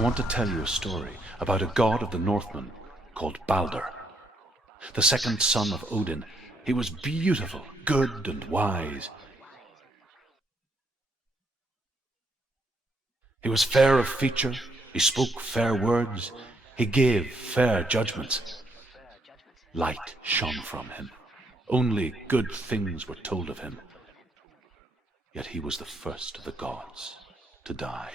want to tell you a story about a god of the Northmen called Balder. The second son of Odin, he was beautiful, good, and wise. He was fair of feature, he spoke fair words, he gave fair judgments. Light shone from him. Only good things were told of him. Yet he was the first of the gods to die.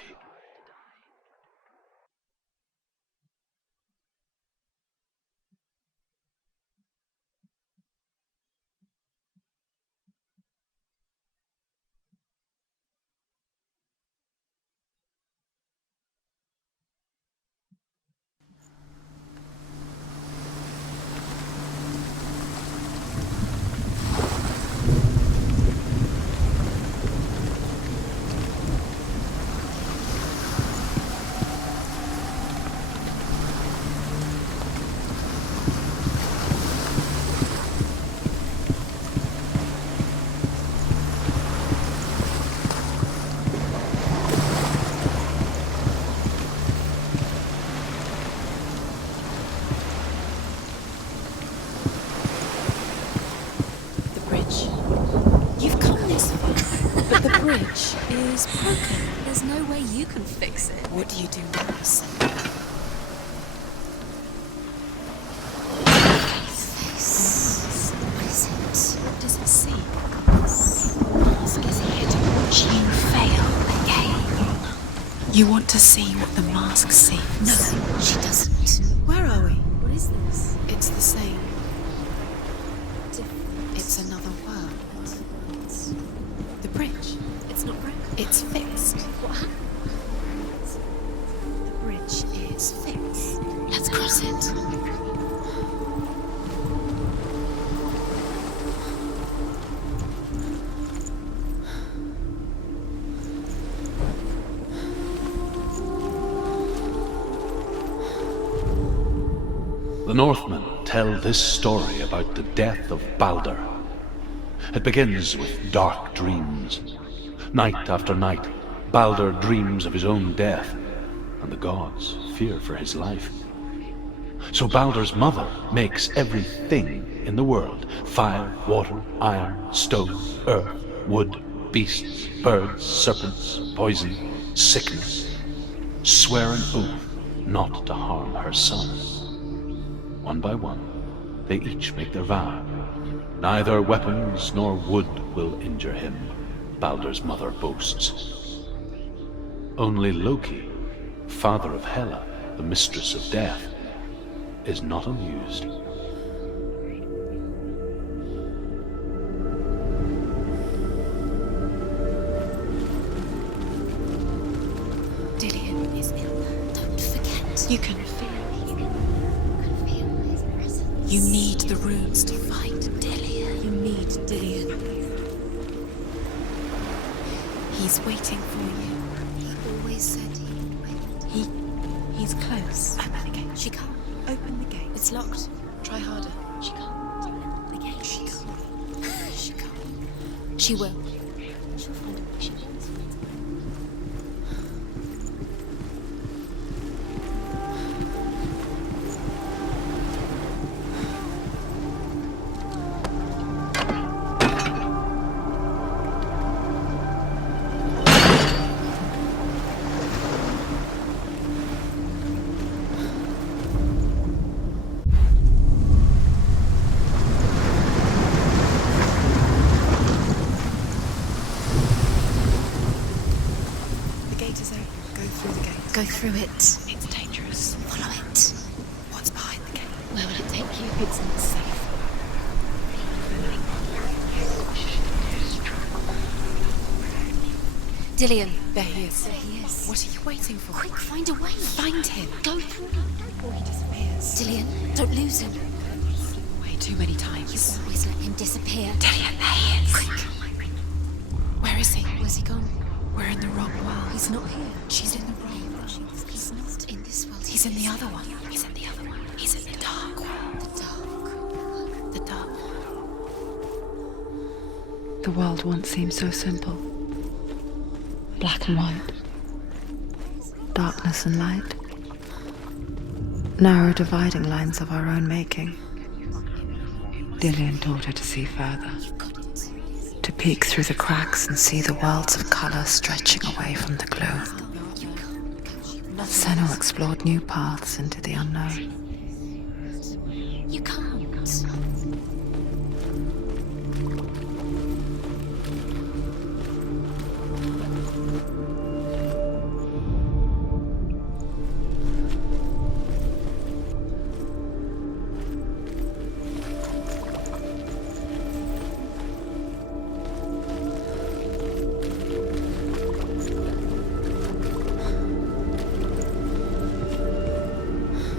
Is broken. There's no way you can fix it. What do you do now, Senua? Face. What is it? What does it see? Mask is here to watch you fail again. You want to see what the mask sees? No, she doesn't. Where are we? What is this? It's the same. Different. It's another world. The bridge. It's not broken. It's fixed. What happened? The bridge is fixed. Let's cross it. The Northmen tell this story about the death of Balder. It begins with dark dreams. Night after night, Balder dreams of his own death, and the gods fear for his life. So Balder's mother makes everything in the world: fire, water, iron, stone, earth, wood, beasts, birds, serpents, poison, sickness, swear an oath not to harm her son. One by one, they each make their vow. Neither weapons nor wood will injure him, Balder's mother boasts. Only Loki, father of Hela, the mistress of death, is not amused. Dillion is ill. Don't forget. You can feel his presence. You need the runes to fight Dillion. You need Dillion. He's waiting for you. He always said he would wait. He's close. Open the gate. She can't. Open the gate. It's locked. Try harder. She can't. The gate. She can't. She can't. She will. She'll find a way. She wants it. Go through it. It's dangerous. Follow it. What's behind the gate? Where will it take you? It's unsafe. Dillion. There he is. There he is. What are you waiting for? Quick, find a way. Find him. Go through. Before he disappears. Dillion, don't lose him. Away too many times. You always let him disappear. Dillion, there he is. Quick. Where is he? Where's he gone? We're in the wrong world. He's not here. She's in the wrong world. He's not in this world. He's in the other one. He's in the other one. He's in the dark world. The dark. The dark. The world once seemed so simple. Black and white. darkness and light. Narrow dividing lines of our own making. Dillian taught her to see further. To peek through the cracks and see the worlds of color stretching away from the gloom. Senua explored new paths into the unknown. You can't.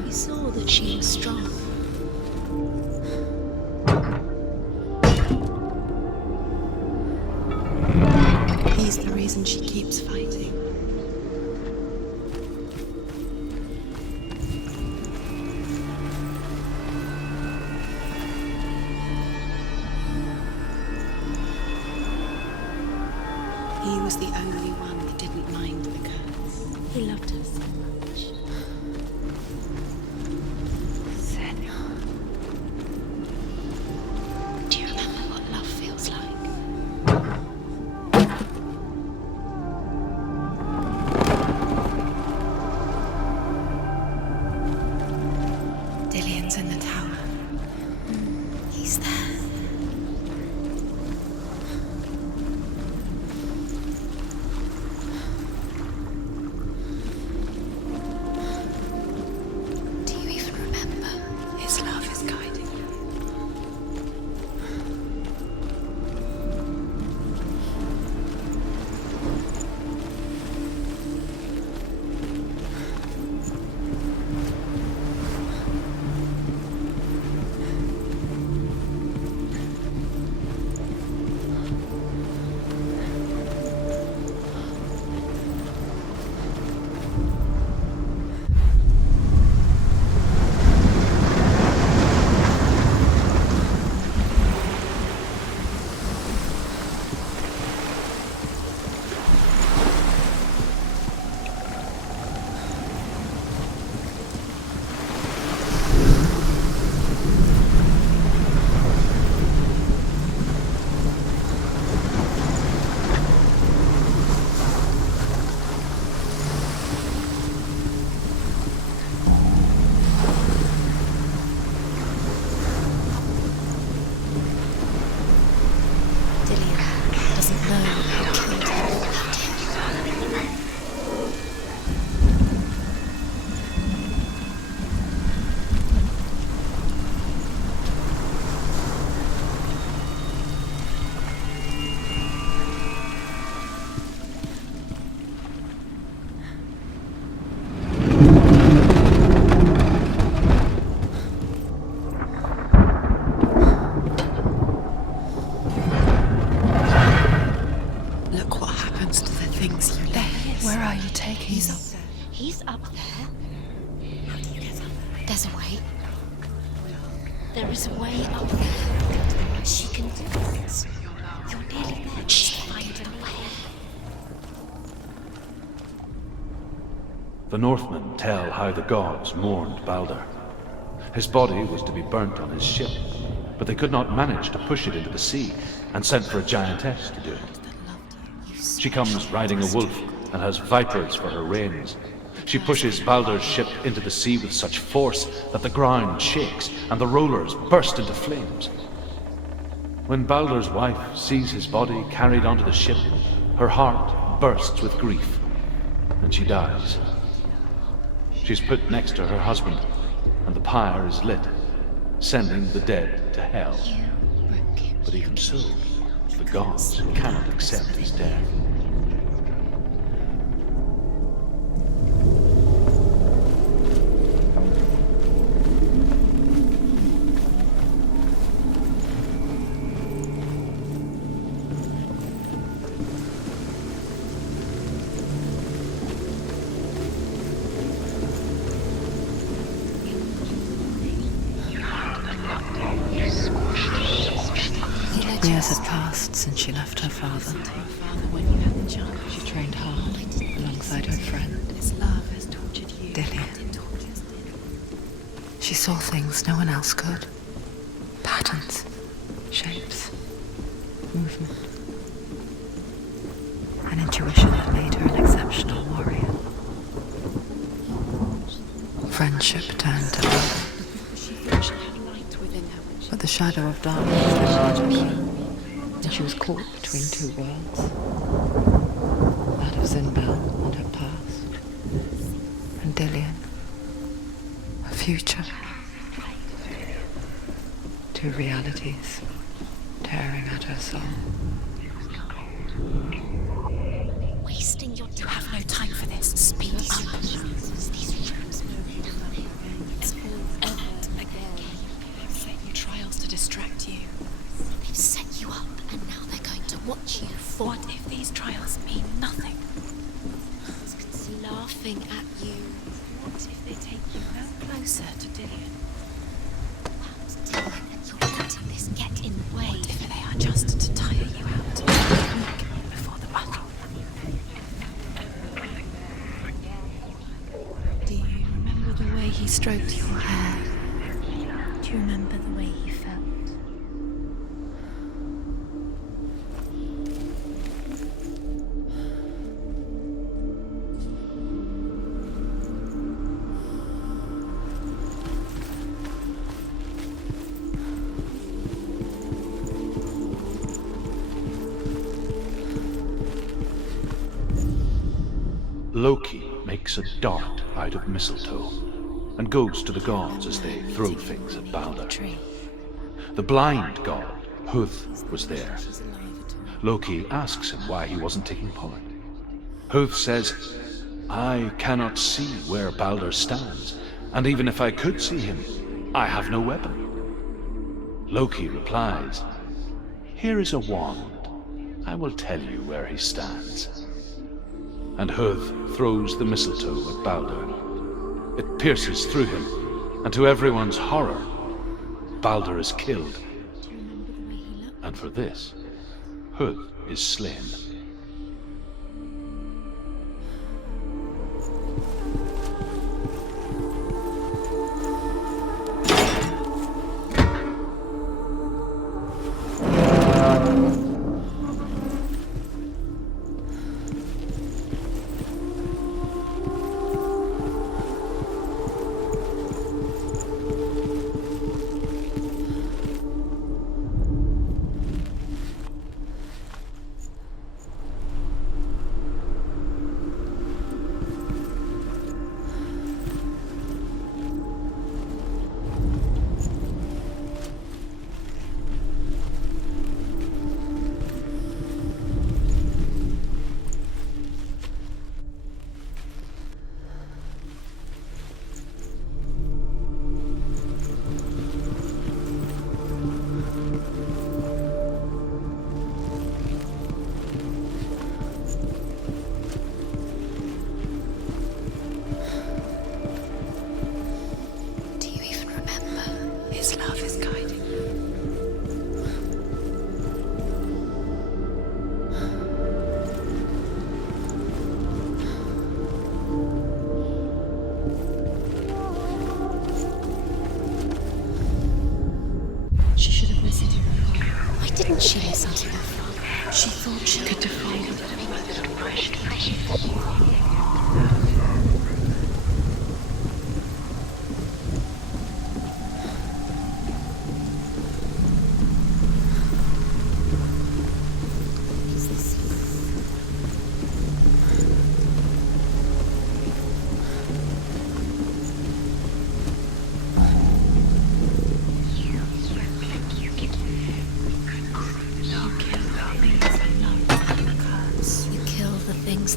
He saw that she was strong. He's the reason she keeps fighting. He was the only one that didn't mind the curse. He loved her so much. Do you remember what love feels like? Dillian's in the tower. He's there. Do you even remember? His love is guiding you. Dillian doesn't know who killed him. Look what happens to the things you left. Where are you taking He's me? up there. He's up there. How do you get up there? There's a way. There is a way up there. She can do it. You're nearly there. She'll find a way. The Northmen tell how the gods mourned Balder. His body was to be burnt on his ship, but they could not manage to push it into the sea, and sent for a giantess to do it. She comes riding a wolf and has vipers for her reins. She pushes Balder's ship into the sea with such force that the ground shakes and the rollers burst into flames. When Balder's wife sees his body carried onto the ship, her heart bursts with grief, and she dies. She's put next to her husband, and the pyre is lit, sending the dead to hell. But even so, the gods cannot accept his death. Years had passed since she left her father. To her father when you had She trained hard alongside her friend, This love has tortured you. Dillian. She saw things no one else could. Patterns, shapes, movement. An intuition that made her an exceptional warrior. Friendship turned to love. But the shadow of darkness enlarged her, and she was caught between two worlds. That of Zinbel and her past, and Dillian, her future. Two realities tearing at her soul. Wasting your time. You have no time for this. Speak up. Set you trials to distract you. They've set you up, and now they're going to watch you fall. What if these trials mean nothing? Laughing at you. What if they take you no closer to Dillian? Dylan, you're letting this get in the way. What if they are just to tire you out? Before the battle. Do you remember the way he stroked your hair? Do you remember the way he felt? Loki makes a dart out of mistletoe and goes to the gods as they throw things at Balder. The blind god, Huth, was there. Loki asks him why he wasn't taking part. Huth says, "I cannot see where Balder stands, and even if I could see him, I have no weapon." Loki replies, "Here is a wand. I will tell you where he stands." And Huth throws the mistletoe at Balder. It pierces through him, and to everyone's horror, Balder is killed. And for this, Huth is slain. His love is guiding you. She should have listened to her father. Why didn't she listen to her father? She thought she could define it.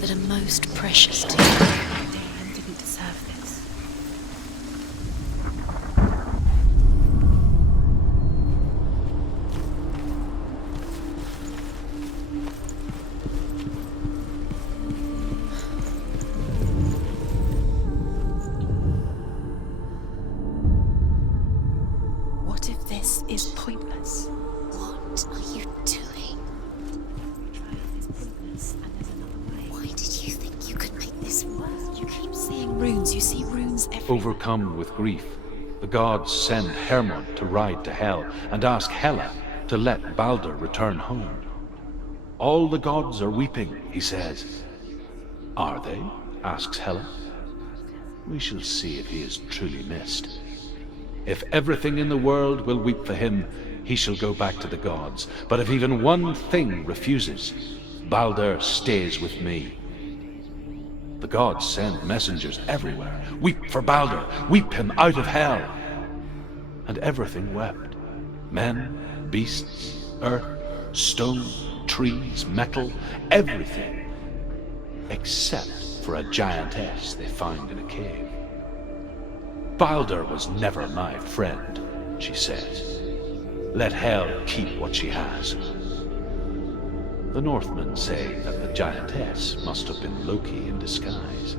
That are most precious to you. Dillian didn't deserve this. What if this is pointless? What are you doing? runes, and there's another way. Why did you think you could make this work? You keep seeing runes. You see runes everywhere. Overcome with grief, the gods send Hermod to ride to Hell and ask Hela to let Balder return home. All the gods are weeping, he says. Are they? Asks Hela. We shall see if he is truly missed. If everything in the world will weep for him, he shall go back to the gods. But if even one thing refuses, Balder stays with me. The gods send messengers everywhere. Weep for Balder, weep him out of Hell. And everything wept. Men, beasts, earth, stone, trees, metal, everything. Except for a giantess they found in a cave. Balder was never my friend, she says. Let Hell keep what she has. The Northmen say that the giantess must have been Loki in disguise.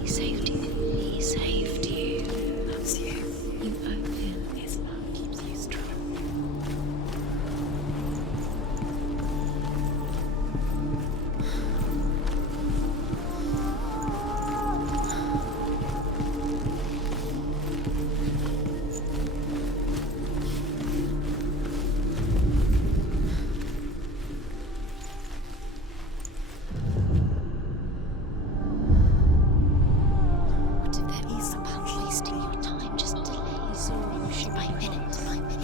He saved you. He saved you. Loves you. You owe him. His love keeps you strong. What if there is about wasting your time? Just delays or by minute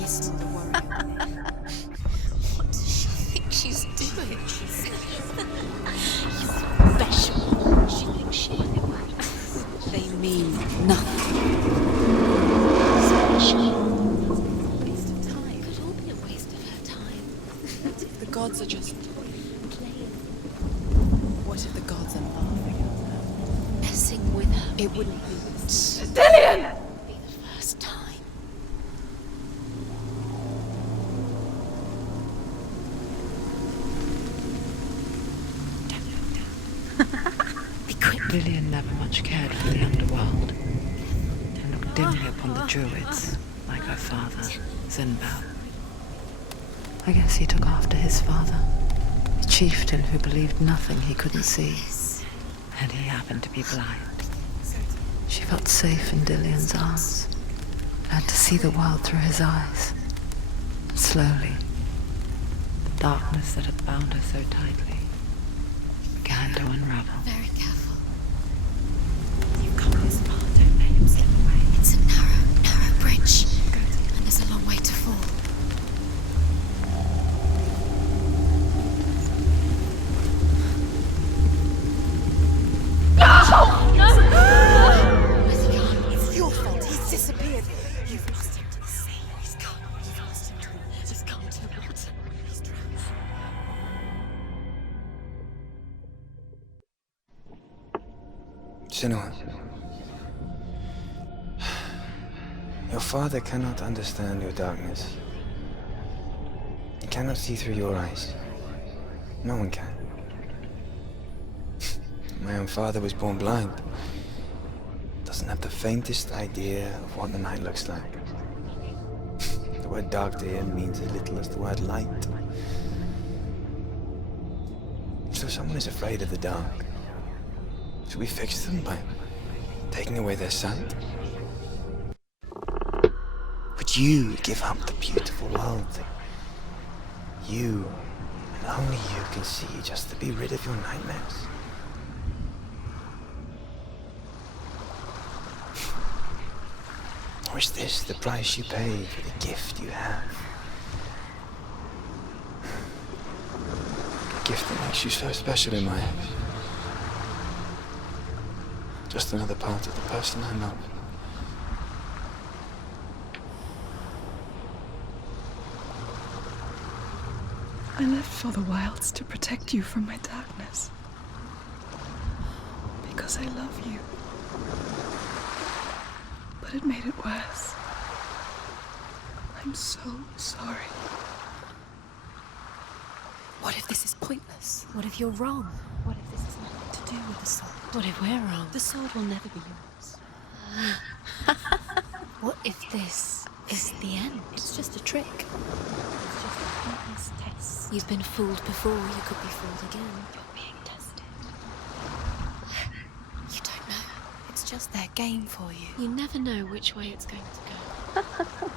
is not the worry. What does she think she's doing? You're special. She thinks she works. They mean nothing. Special. Waste of time. Could all be a waste of her time. What if the gods are just... Playing, What if the gods are laughing at them? messing with her. It wouldn't be Dillian! the first time. Be quick. Dillian never much cared for the underworld, and looked dimly upon the druids, like her father, Zinbal. I guess he took after his father, a chieftain who believed nothing he couldn't see, and he happened to be blind. She felt safe in Dillian's arms, learned to see the world through his eyes. And slowly, the darkness that had bound her so tightly began to unravel. Very careful. You've come this far. Don't let him slip away. It's a narrow bridge. Go to And there's a long way to fall. Where's he gone? It's your fault. He's disappeared. You've lost him to the sea. He's gone. You've lost him to the... He's gone to the water. He's drowned. Senua, your father cannot understand your darkness. He cannot see through your eyes. No one can. My own father was born blind. Doesn't have the faintest idea of what the night looks like. The word dark to him means as little as the word light. So someone is afraid of the dark. Should we fix them by taking away their sight? Would you give up the beautiful world that you, and only you, can see just to be rid of your nightmares? Or is this the price you pay for the gift you have? A gift that makes you so special in my eyes. Just another part of the person I love. I left for the wilds to protect you from my darkness. Because I love you. But it made it worse. I'm so sorry. What if this is pointless? What if you're wrong? What if this has nothing to do with the sword? What if we're wrong? The sword will never be yours. What if this is the end. It's just a trick. It's just a pointless test. You've been fooled before, you could be fooled again. You're being tested. You don't know. It's just their game for you. You never know which way it's going to go.